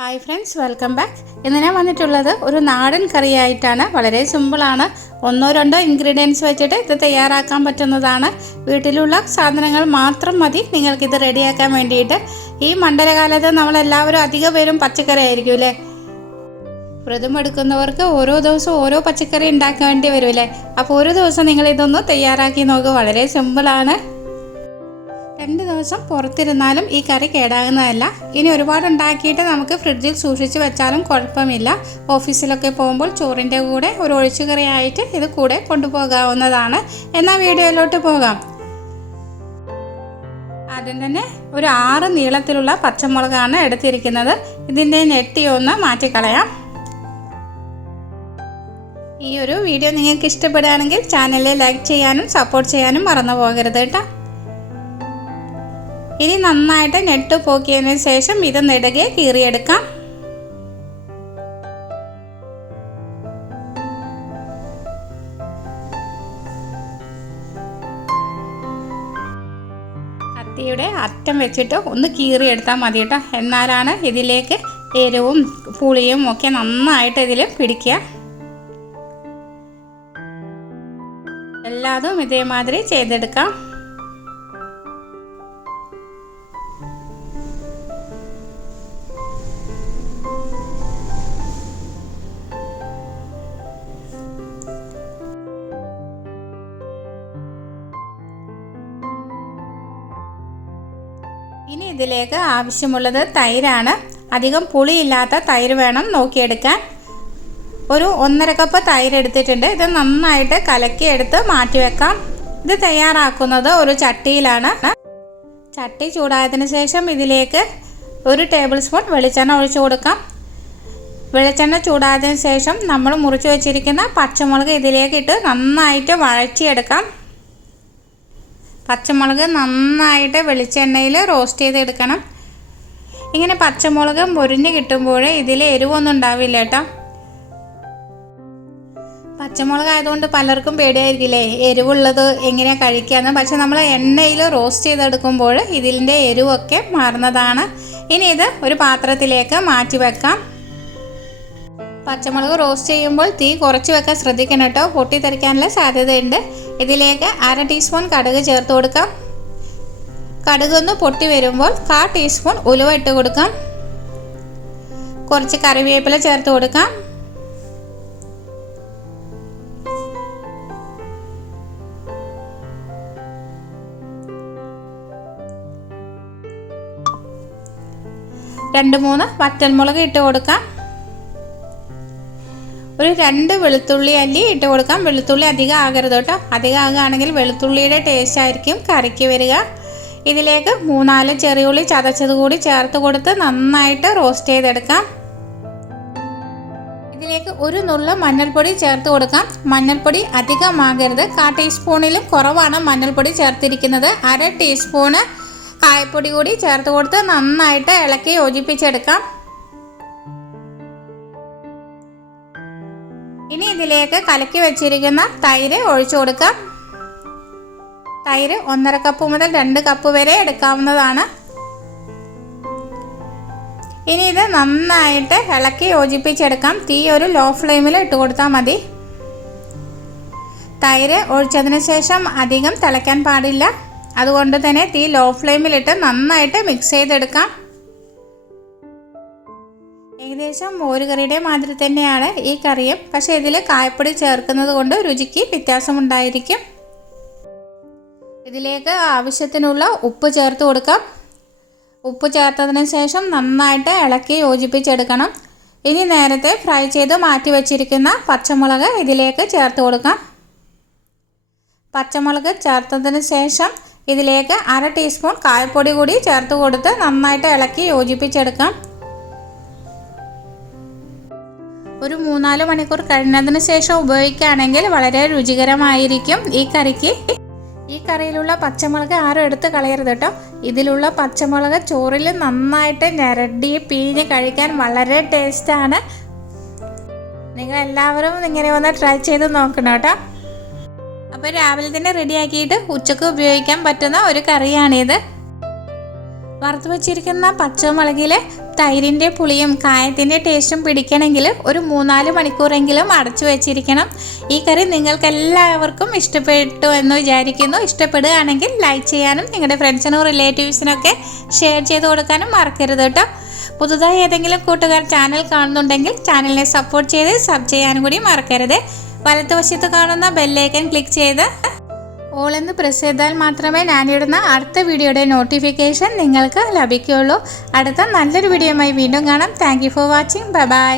Hi friends, welcome back. ഇന്ന് ഞാൻ വന്നിട്ടുള്ളത് ഒരു നാടൻ കറിയായിട്ടാണ്. വളരെ സിമ്പിളാണ്. ഒന്നോ രണ്ടോ ഇൻഗ്രീഡിയൻസ് വെച്ചിട്ട് ഇത് തയ്യാറാക്കാൻ പറ്റുന്നതാണ്. വീട്ടിലുള്ള സാധനങ്ങൾ മാത്രം മതി നിങ്ങൾക്കിത് റെഡിയാക്കാൻ വേണ്ടിയിട്ട്. ഈ മണ്ഡലകാലത്ത് നമ്മളെല്ലാവരും അധിക പേരും പച്ചക്കറി ആയിരിക്കും അല്ലേ. വ്രതമെടുക്കുന്നവർക്ക് ഓരോ ദിവസവും ഓരോ പച്ചക്കറി ഉണ്ടാക്കേണ്ടി വരുമല്ലേ. അപ്പോൾ ഒരു ദിവസം നിങ്ങളിതൊന്ന് തയ്യാറാക്കി നോക്കുക. വളരെ സിമ്പിളാണ്. 2 ദിവസം പുറത്തിരുന്നാലും ഈ കറി കേടാകുന്നതല്ല. ഇനി ഒരുപാട് ഉണ്ടാക്കിയിട്ട് നമുക്ക് ഫ്രിഡ്ജിൽ സൂക്ഷിച്ച് വെച്ചാലും കുഴപ്പമില്ല. ഓഫീസിലൊക്കെ പോകുമ്പോൾ ചോറിൻ്റെ കൂടെ ഒരു ഒഴിച്ചുകറി ആയിട്ട് ഇത് കൂടെ കൊണ്ടുപോകാവുന്നതാണ്. എന്നാൽ വീഡിയോയിലോട്ട് പോകാം. ആദ്യം തന്നെ ഒരു 6 നീളത്തിലുള്ള പച്ചമുളകാണ് എടുത്തിരിക്കുന്നത്. ഇതിൻ്റെ നെട്ടി ഒന്ന് മാറ്റിക്കളയാം. ഈ ഒരു വീഡിയോ നിങ്ങൾക്ക് ഇഷ്ടപ്പെടുകയാണെങ്കിൽ ചാനലിൽ ലൈക്ക് ചെയ്യാനും സപ്പോർട്ട് ചെയ്യാനും മറന്നു പോകരുത് കേട്ടോ. ഇനി നന്നായിട്ട് നെട്ട് പോക്കിയതിന് ശേഷം ഇത് നെടുകെ കീറിയെടുക്കാം. കത്തിയുടെ അറ്റം വെച്ചിട്ട് ഒന്ന് കീറിയെടുത്താൽ മതി കേട്ടോ. എന്നാലാണ് ഇതിലേക്ക് എരിവും പുളിയും ഒക്കെ നന്നായിട്ട് ഇതിൽ പിടിക്കുക. എല്ലാതും ഇതേമാതിരി ചെയ്തെടുക്കാം. ഇനി ഇതിലേക്ക് ആവശ്യമുള്ളത് തൈരാണ്. അധികം പുളിയില്ലാത്ത തൈര് വേണം നോക്കിയെടുക്കാൻ. ഒരു 1.5 കപ്പ് തൈര് എടുത്തിട്ടുണ്ട്. ഇത് നന്നായിട്ട് കലക്കിയെടുത്ത് മാറ്റി വെക്കാം. ഇത് തയ്യാറാക്കുന്നത് ഒരു ചട്ടിയിലാണ്. ചട്ടി ചൂടായതിനു ശേഷം ഇതിലേക്ക് 1 ടേബിൾ സ്പൂൺ വെളിച്ചെണ്ണ ഒഴിച്ചു കൊടുക്കാം. വെളിച്ചെണ്ണ ചൂടായതിനു ശേഷം നമ്മൾ മുറിച്ച് വെച്ചിരിക്കുന്ന പച്ചമുളക് ഇതിലേക്ക് ഇട്ട് നന്നായിട്ട് വഴറ്റിയെടുക്കാം. പച്ചമുളക് നന്നായിട്ട് വെളിച്ചെണ്ണയിൽ റോസ്റ്റ് ചെയ്തെടുക്കണം. ഇങ്ങനെ പച്ചമുളക് മുരിഞ്ഞ് കിട്ടുമ്പോൾ ഇതിൽ എരിവൊന്നും ഉണ്ടാവില്ല കേട്ടോ. പച്ചമുളക് ആയതുകൊണ്ട് പലർക്കും പേടിയായിരിക്കില്ലേ എരിവുള്ളത് എങ്ങനെയാണ് കഴിക്കാമെന്ന്. പക്ഷെ നമ്മൾ എണ്ണയിൽ റോസ്റ്റ് ചെയ്തെടുക്കുമ്പോൾ ഇതിൻ്റെ എരിവൊക്കെ മാറുന്നതാണ്. ഇനി ഇത് ഒരു പാത്രത്തിലേക്ക് മാറ്റി വെക്കാം. പച്ചമുളക് റോസ്റ്റ് ചെയ്യുമ്പോൾ തീ കുറച്ച് വെക്കാൻ ശ്രദ്ധിക്കണം കേട്ടോ. പൊട്ടിത്തെറിക്കാനുള്ള സാധ്യതയുണ്ട്. ഇതിലേക്ക് 1/2 ടീസ്പൂൺ കടുക് ചേർത്ത് കൊടുക്കാം. കടുകൊന്ന് പൊട്ടി വരുമ്പോൾ 1/4 ടീസ്പൂൺ ഉലുവ ഇട്ട് കൊടുക്കാം. കുറച്ച് കറിവേപ്പില ചേർത്ത് കൊടുക്കാം. രണ്ട് 3 വറ്റൽമുളക് ഇട്ട് കൊടുക്കാം. ഒരു 2 വെളുത്തുള്ളി അല്ലി ഇട്ട് കൊടുക്കാം. വെളുത്തുള്ളി അധികം ആകരുത് കേട്ടോ. അധികം ആകുകയാണെങ്കിൽ വെളുത്തുള്ളിയുടെ ടേസ്റ്റ് ആയിരിക്കും കറിക്ക് വരിക. ഇതിലേക്ക് 3-4 ചെറിയുള്ളി ചതച്ചത് കൂടി ചേർത്ത് കൊടുത്ത് നന്നായിട്ട് റോസ്റ്റ് ചെയ്തെടുക്കാം. ഇതിലേക്ക് ഒരു നുള്ള മഞ്ഞൾപ്പൊടി ചേർത്ത് കൊടുക്കാം. മഞ്ഞൾപ്പൊടി അധികമാകരുത്. 1/4 ടീസ്പൂണിലും കുറവാണ് മഞ്ഞൾപ്പൊടി ചേർത്തിരിക്കുന്നത്. 1/2 ടീസ്പൂണ് കായപ്പൊടി കൂടി ചേർത്ത് കൊടുത്ത് നന്നായിട്ട് ഇളക്കി യോജിപ്പിച്ചെടുക്കാം. ഇനി ഇതിലേക്ക് കലക്കി വെച്ചിരിക്കുന്ന തൈര് ഒഴിച്ചു കൊടുക്കാം. തൈര് 1.5 കപ്പ് മുതൽ 2 കപ്പ് വരെ എടുക്കാവുന്നതാണ്. ഇനി ഇത് നന്നായിട്ട് ഇളക്കി യോജിപ്പിച്ചെടുക്കാം. തീ ഒരു ലോ ഫ്ലെയിമിൽ ഇട്ട് കൊടുത്താൽ മതി. തൈര് ഒഴിച്ചതിന് ശേഷം അധികം തിളയ്ക്കാൻ പാടില്ല. അതുകൊണ്ട് തന്നെ തീ ലോ ഫ്ലെയിമിലിട്ട് നന്നായിട്ട് മിക്സ് ചെയ്തെടുക്കാം. ഏകദേശം മോരുകറിയുടെ മാതിരി തന്നെയാണ് ഈ കറിയും. പക്ഷേ ഇതിൽ കായപ്പൊടി ചേർക്കുന്നത് കൊണ്ട് രുചിക്ക് വ്യത്യാസമുണ്ടായിരിക്കും. ഇതിലേക്ക് ആവശ്യത്തിനുള്ള ഉപ്പ് ചേർത്ത് കൊടുക്കാം. ഉപ്പ് ചേർത്തതിന് ശേഷം നന്നായിട്ട് ഇളക്കി യോജിപ്പിച്ചെടുക്കണം. ഇനി നേരത്തെ ഫ്രൈ ചെയ്ത് മാറ്റി വെച്ചിരിക്കുന്ന പച്ചമുളക് ഇതിലേക്ക് ചേർത്ത് കൊടുക്കാം. പച്ചമുളക് ചേർത്തതിന് ശേഷം ഇതിലേക്ക് 1/2 ടീസ്പൂൺ കായപ്പൊടി കൂടി ചേർത്ത് കൊടുത്ത് നന്നായിട്ട് ഇളക്കി യോജിപ്പിച്ചെടുക്കാം. ഒരു 3-4 മണിക്കൂർ കഴിഞ്ഞതിന് ശേഷം ഉപയോഗിക്കുകയാണെങ്കിൽ വളരെ രുചികരമായിരിക്കും ഈ കറിക്ക്. ഈ കറിയിലുള്ള പച്ചമുളക് ആരും എടുത്ത് കളയരുത് കേട്ടോ. ഇതിലുള്ള പച്ചമുളക് ചോറിൽ നന്നായിട്ട് ഞരടി പിഴിഞ്ഞ് കഴിക്കാൻ വളരെ ടേസ്റ്റാണ്. നിങ്ങളെല്ലാവരും ഇങ്ങനെ ഒന്ന് ട്രൈ ചെയ്ത് നോക്കണം കേട്ടോ. അപ്പോൾ രാവിലെ തന്നെ റെഡിയാക്കിയിട്ട് ഉച്ചക്ക് ഉപയോഗിക്കാൻ പറ്റുന്ന ഒരു കറിയാണിത്. വറുത്ത് വച്ചിരിക്കുന്ന പച്ചമുളകിൽ തൈരിൻ്റെ പുളിയും കായത്തിൻ്റെ ടേസ്റ്റും പിടിക്കണമെങ്കിൽ ഒരു 3-4 മണിക്കൂറെങ്കിലും അടച്ചു വെച്ചിരിക്കണം. ഈ കറി നിങ്ങൾക്കെല്ലാവർക്കും ഇഷ്ടപ്പെട്ടു എന്ന് വിചാരിക്കുന്നു. ഇഷ്ടപ്പെടുകയാണെങ്കിൽ ലൈക്ക് ചെയ്യാനും നിങ്ങളുടെ ഫ്രണ്ട്സിനും റിലേറ്റീവ്സിനൊക്കെ ഷെയർ ചെയ്ത് കൊടുക്കാനും മറക്കരുത് കേട്ടോ. പുതുതായി ഏതെങ്കിലും കൂട്ടുകാർ ചാനൽ കാണുന്നുണ്ടെങ്കിൽ ചാനലിനെ സപ്പോർട്ട് ചെയ്ത് സബ് ചെയ്യാനും കൂടി മറക്കരുത്. വലതുവശത്ത് കാണുന്ന ബെല്ലൈക്കൺ ക്ലിക്ക് ചെയ്ത് ഓൾ എന്ന് പ്രസ് ചെയ്താൽ മാത്രമേ ഞാനിടുന്ന അടുത്ത വീഡിയോയുടെ നോട്ടിഫിക്കേഷൻ നിങ്ങൾക്ക് ലഭിക്കുകയുള്ളൂ. അടുത്ത നല്ലൊരു വീഡിയോയുമായി വീണ്ടും കാണാം. Thank you for watching. Bye bye.